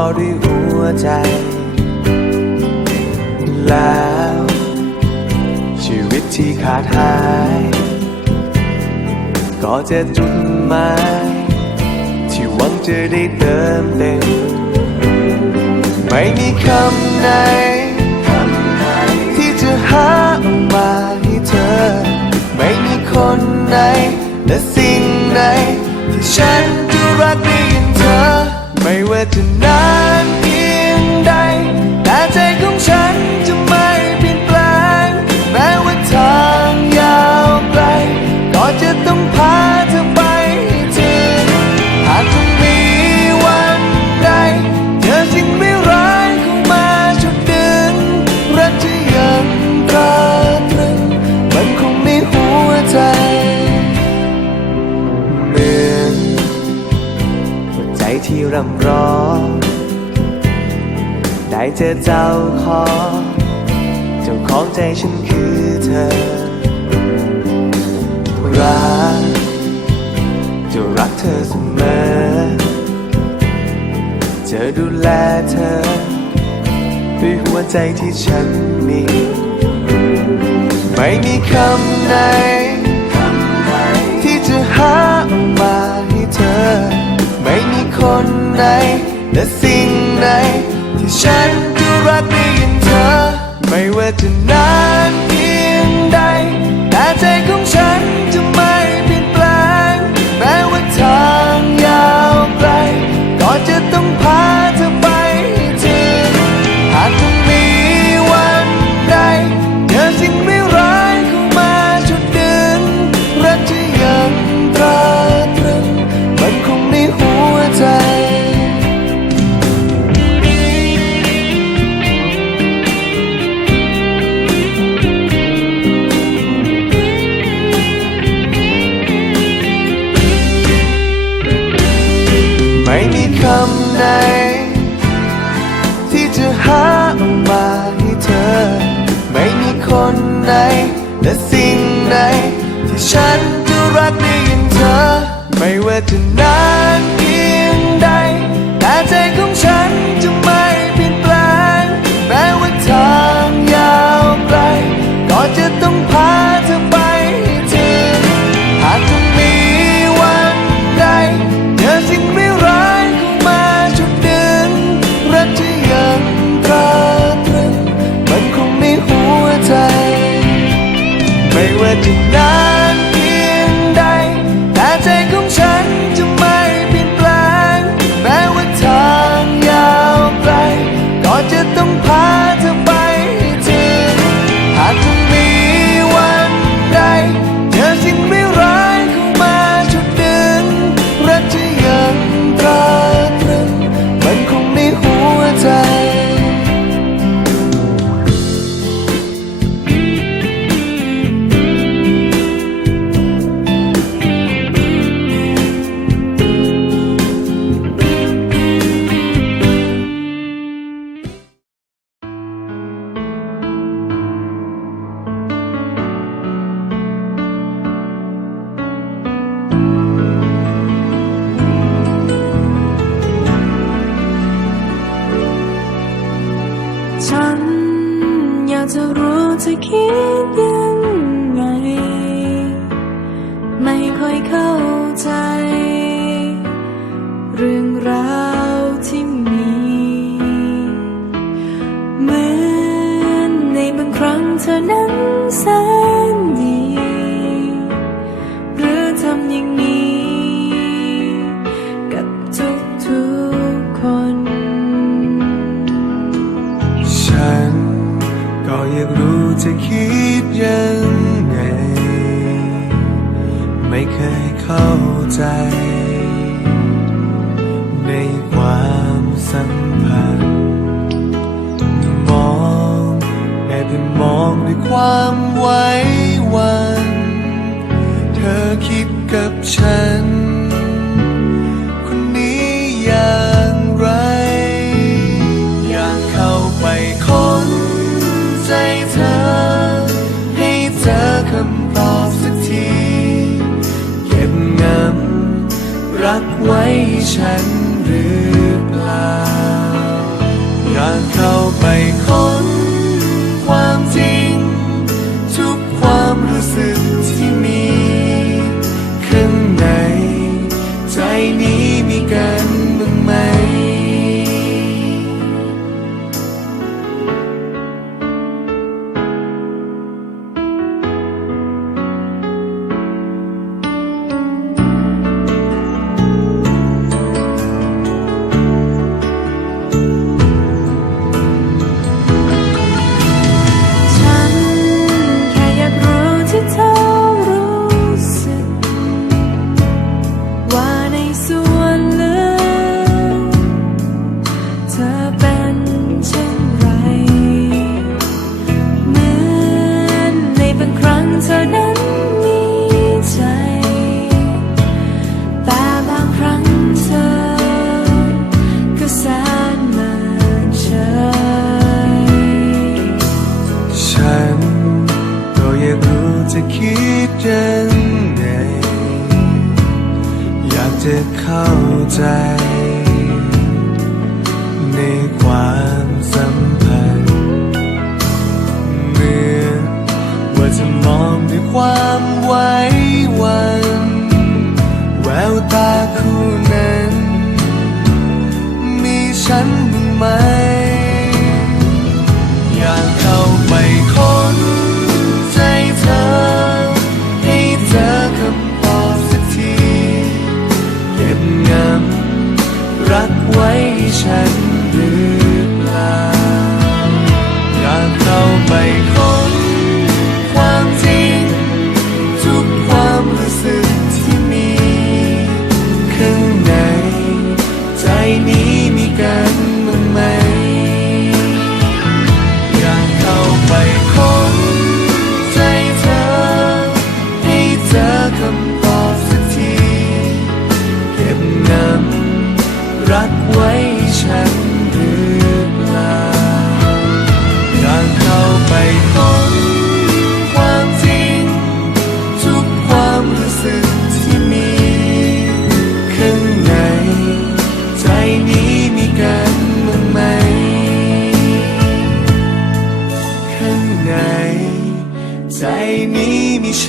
อด้วยหัวใจ แล้ว ชีวิตที่ขาดหาย ก็จะจุดหมายที่หวังจะได้เติมเต็ม ไม่มีคำไหนที่จะหาออกมาให้เธอ ไม่มีคนไหนและสิ่งไหนที่ฉันจะรักได้ may wait tonight. รำร้องได้เจอเจ้าของ เจ้าของใจฉันคือเธอ รักจะรักเธอเสมอ จะดูแลเธอ ด้วยหัวใจที่ฉันมี ไม่มีคำไหน The sea ไหน ที่จะหาออกมาให้เธอ ไม่มีคนไหน และสิ่งไหน ที่ฉันจะรักได้ยังเธอ ไม่ว่าจะนานเพีย จะคิดยังไง ไม่ค่อยเข้าใจ ในความสัมพันธ์มองแต่เป็นมองด้วยความไว้วัน เธอคิดกับฉัน เข้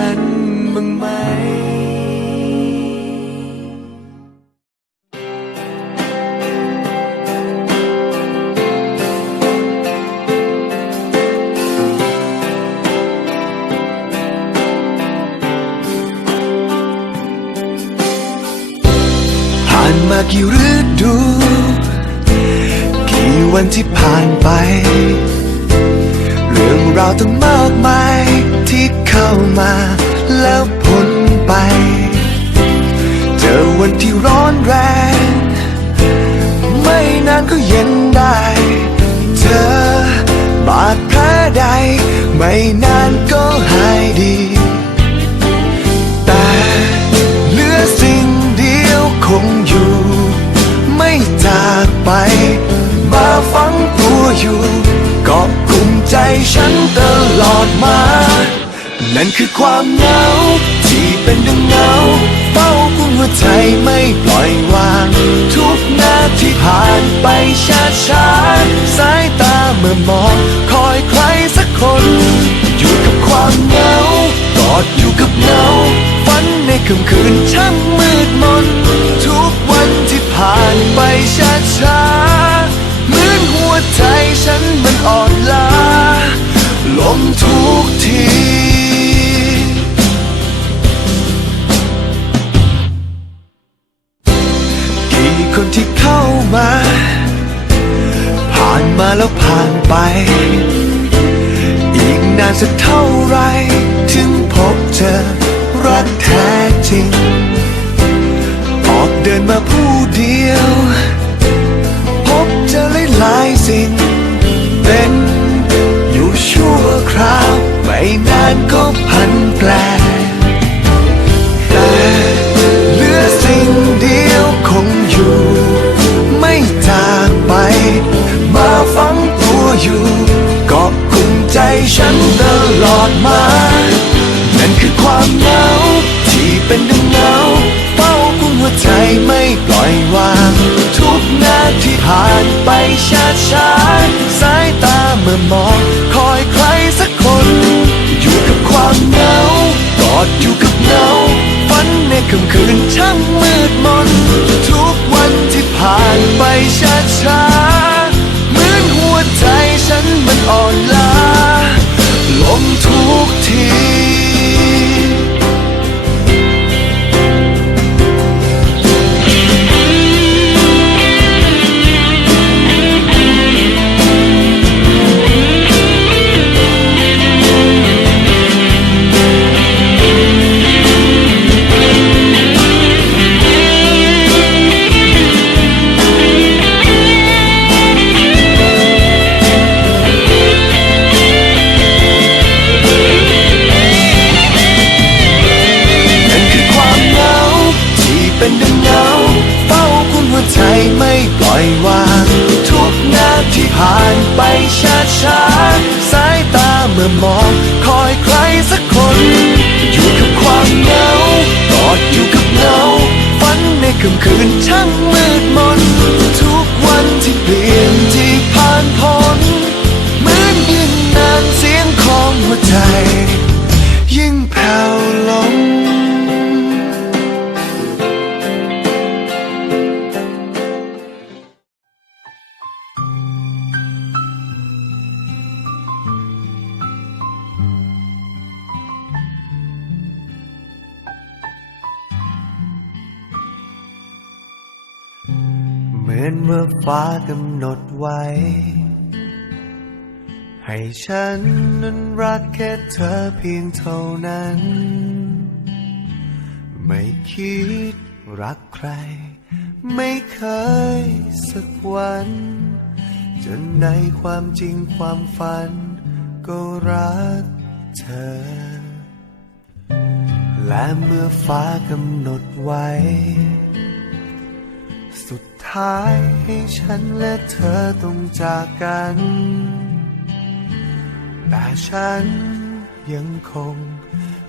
ฉันบ้างไหมผ่านมากี่ฤดู กี่วันที่ผ่านไป เรื่องราวตั้งมากมายามาแล้วพ้นไป เจอวันที่ร้อนแรง ไม่นานก็เย็นได้ เธอบาดแผลใด ไม่นานก็หายดี แต่เหลือสิ่งเดียวคงอยู่ ไม่จากไป มาฝังตัวอยู่เกาะกลุ่มใจฉันตลอดมา นั่นคือความเหงา ที่เป็นดังเงาเฝ้ากุมหัวใจไม่ปล่อยวาง ทุกนาทีผ่านไปช้าช้าสายตาเมื่อมองคอยใครสักคน อยู่กับความเหงากอดอยู่กับเงาฝันในค่ำคืนช่างมืดมน ทุกวันที่ผ่านไปช้าช้าเหมือนหัวใจฉันมันอ่อนล้าลมทุกที มาแล้วผ่านไป อีกนานสักเท่าไร ถึงพบเธอรักแท้จริง ออกเดินมาผู้เดียว พบเจอหลายๆสิ่ง เป็นอยู่ชั่วคราว ไม่นานก็พันแปลแต่เหลือสิ่งเดียวคงอยู่ ไม่จากไป มาฟังตัวอยู่กอบกลุ่มใจฉันตลอดมา นั่นคือความเหงาที่เป็นดังเงาเฝ้ากุมหัวใจไม่ปล่อยวาง ทุกนาที่ผ่านไปช้าช้าสายตาเมื่อมองคอยใครสักคน อยู่กับความเหงากอดอยู่กับเหงาฝันในค่ำคืนช่างมืดมนทุกวันที่ผ่านไปช้าช้า online. อมองคอยใครสักคน อยู่กับความเหงากอดอยู่กับเงาฝันในค่ำคืนช่างมืดมน ทุกวันที่เปลี่ยนที่ผ่านพ้น เหมือนเมื่อฟ้ากำหนดไว้ ให้ฉันนั้นรักแค่เธอเพียงเท่านั้น ไม่คิดรักใคร ไม่เคยสักวัน จนในความจริงความฝัน ก็รักเธอ และเมื่อฟ้ากำหนดไว้ ท้ายให้ฉันและเธอต้องจากกัน แต่ฉันยังคง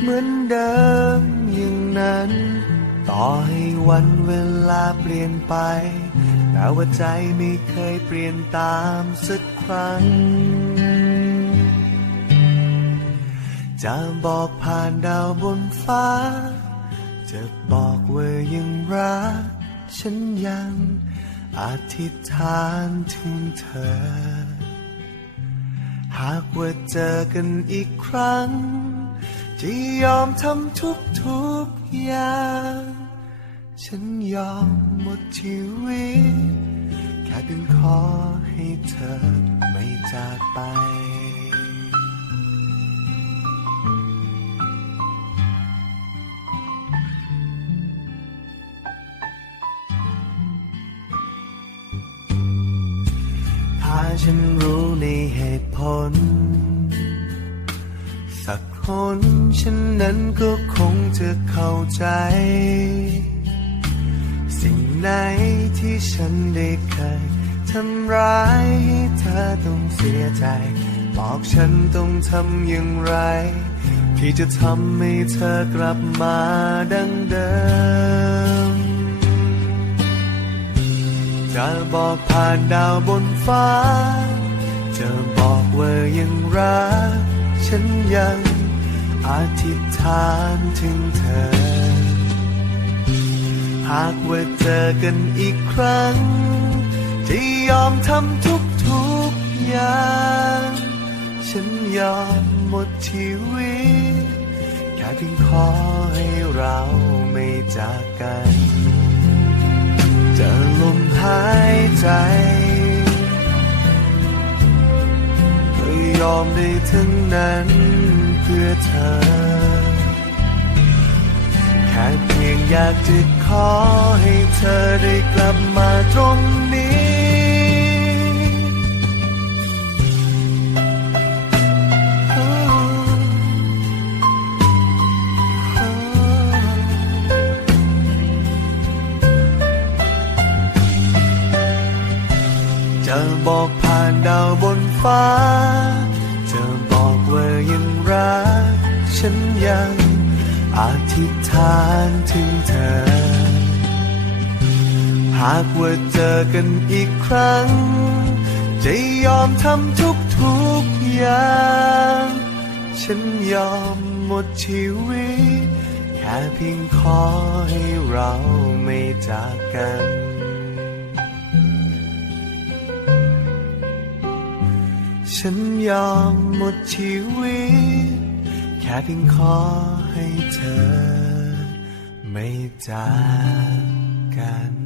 เหมือนเดิมอย่างนั้น ต่อให้วันเวลาเปลี่ยนไป แต่ว่าใจไม่เคยเปลี่ยนตามสักครั้ง จะบอกผ่านดาวบนฟ้า จะบอกว่ายังรักฉันยัง อธิษฐานถึงเธอ หากว่าเจอกันอีกครั้ง จะยอมทำทุกทุกๆอย่าง ฉันยอมหมดชีวิต แค่เพียงขอให้เธอไม่จากไป สักคนฉันนั้นก็คงจะเข้าใจ สิ่งไหนที่ฉันได้เคยทำร้ายให้เธอต้องเสียใจ บอกฉันต้องทำอย่างไร ที่จะทำให้เธอกลับมาดังเดิม จะบอกผ่านดาวบนฟ้า จะบอกว่ายังรัก ฉันยังอธิษฐานถึงเธอ หากว่าเจอกันอีกครั้ง จะยอมทำทุกทุกอย่าง ฉันยอมหมดชีวิต แค่เพียงขอให้เราไม่จากกัน จะลมหายใจ ยอมได้ทั้งนั้นเพื่อเธอ แค่เพียงอยากจะขอให้เธอได้กลับมาตรงนี้จะบอกผ่านดาวบนฟ้า ฉันยังอธิษฐานถึงเธอ หากว่าเจอกันอีกครั้ง จะยอมทำทุกทุกอย่าง ฉันยอมหมดชีวิต แค่เพียงขอให้เราไม่จากกันฉันยอมหมดชีวิต ค่เพียงขอให้เธอไม่จากกัน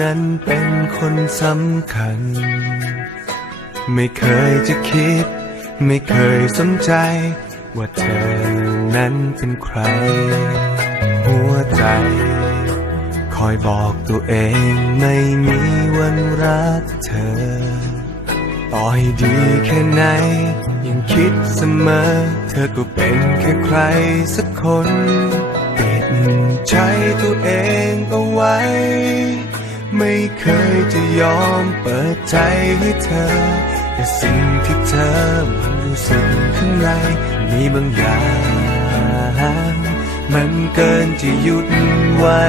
นั้นเป็นคนสำคัญ ไม่เคยจะคิด ไม่เคยสนใจ ว่าเธอนั้นเป็นใคร หัวใจ คอยบอกตัวเองไม่มีวันรักเธอ ต่อให้ดีแค่ไหน ยังคิดเสมอ เธอก็เป็นแค่ใครสักคนปิดใจตัวเองเอาไว้ ไม่เคยจะยอมเปิดใจให้เธอแต่สิ่งที่เธอมันรู้สึกข้างในมีบางอย่างมันเกินจะหยุดไว้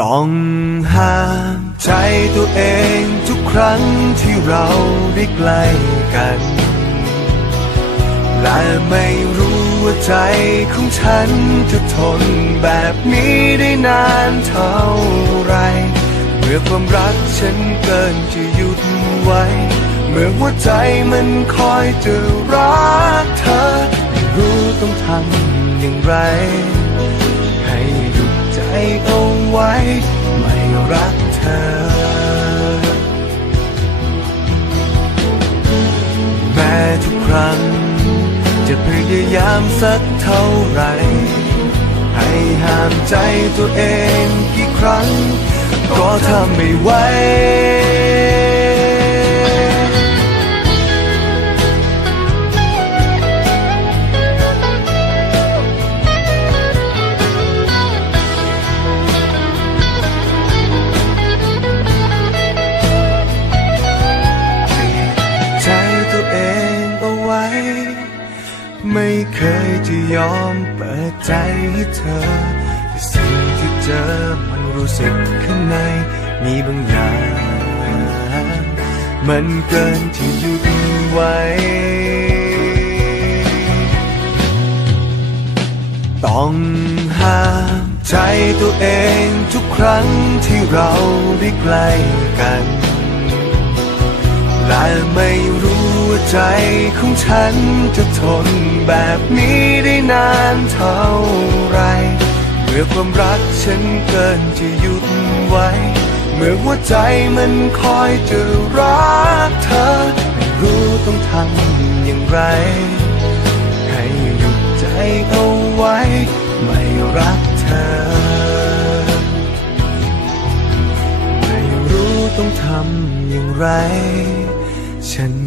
ต้องห้ามใจตัวเองทุกครั้งที่เราได้ใกล้กัน และไม่รู้ ใจของฉันจะทนแบบนี้ได้นานเท่าไร เมื่อความรักฉันเกินจะหยุดไว้ เมื่อหัวใจมันคอยจะรักเธอไม่รู้ต้องทำอย่างไรามสักเท่าไหรให้ห้ามใจตัวเองกี่ครั้ง ก็ทำไม่ไหว ไม่เคยจะยอมเปิดใจให้เธอ แต่สิ่งที่เจอมันรู้สึกข้างในมีบางอย่าง มันเกินที่หยุดไว้ต้องห้ามใจตัวเองทุกครั้งที่เราได้ใกล้กัน และไม่รู้ วใจของฉันจะทนแบบนี้ได้นานเท่าไร เมื่อความรักฉันเกินจะหยุดไว้ เมื่อหัวใจมันคอยจะรักเธอ ไม่รู้ต้องทำอย่างไร ให้หยุดใจเอาไว้ ไม่รักเธอ ไม่รู้ต้องทำอย่างไร ฉัน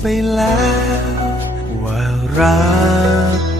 ไปแล้ว ว่ารัก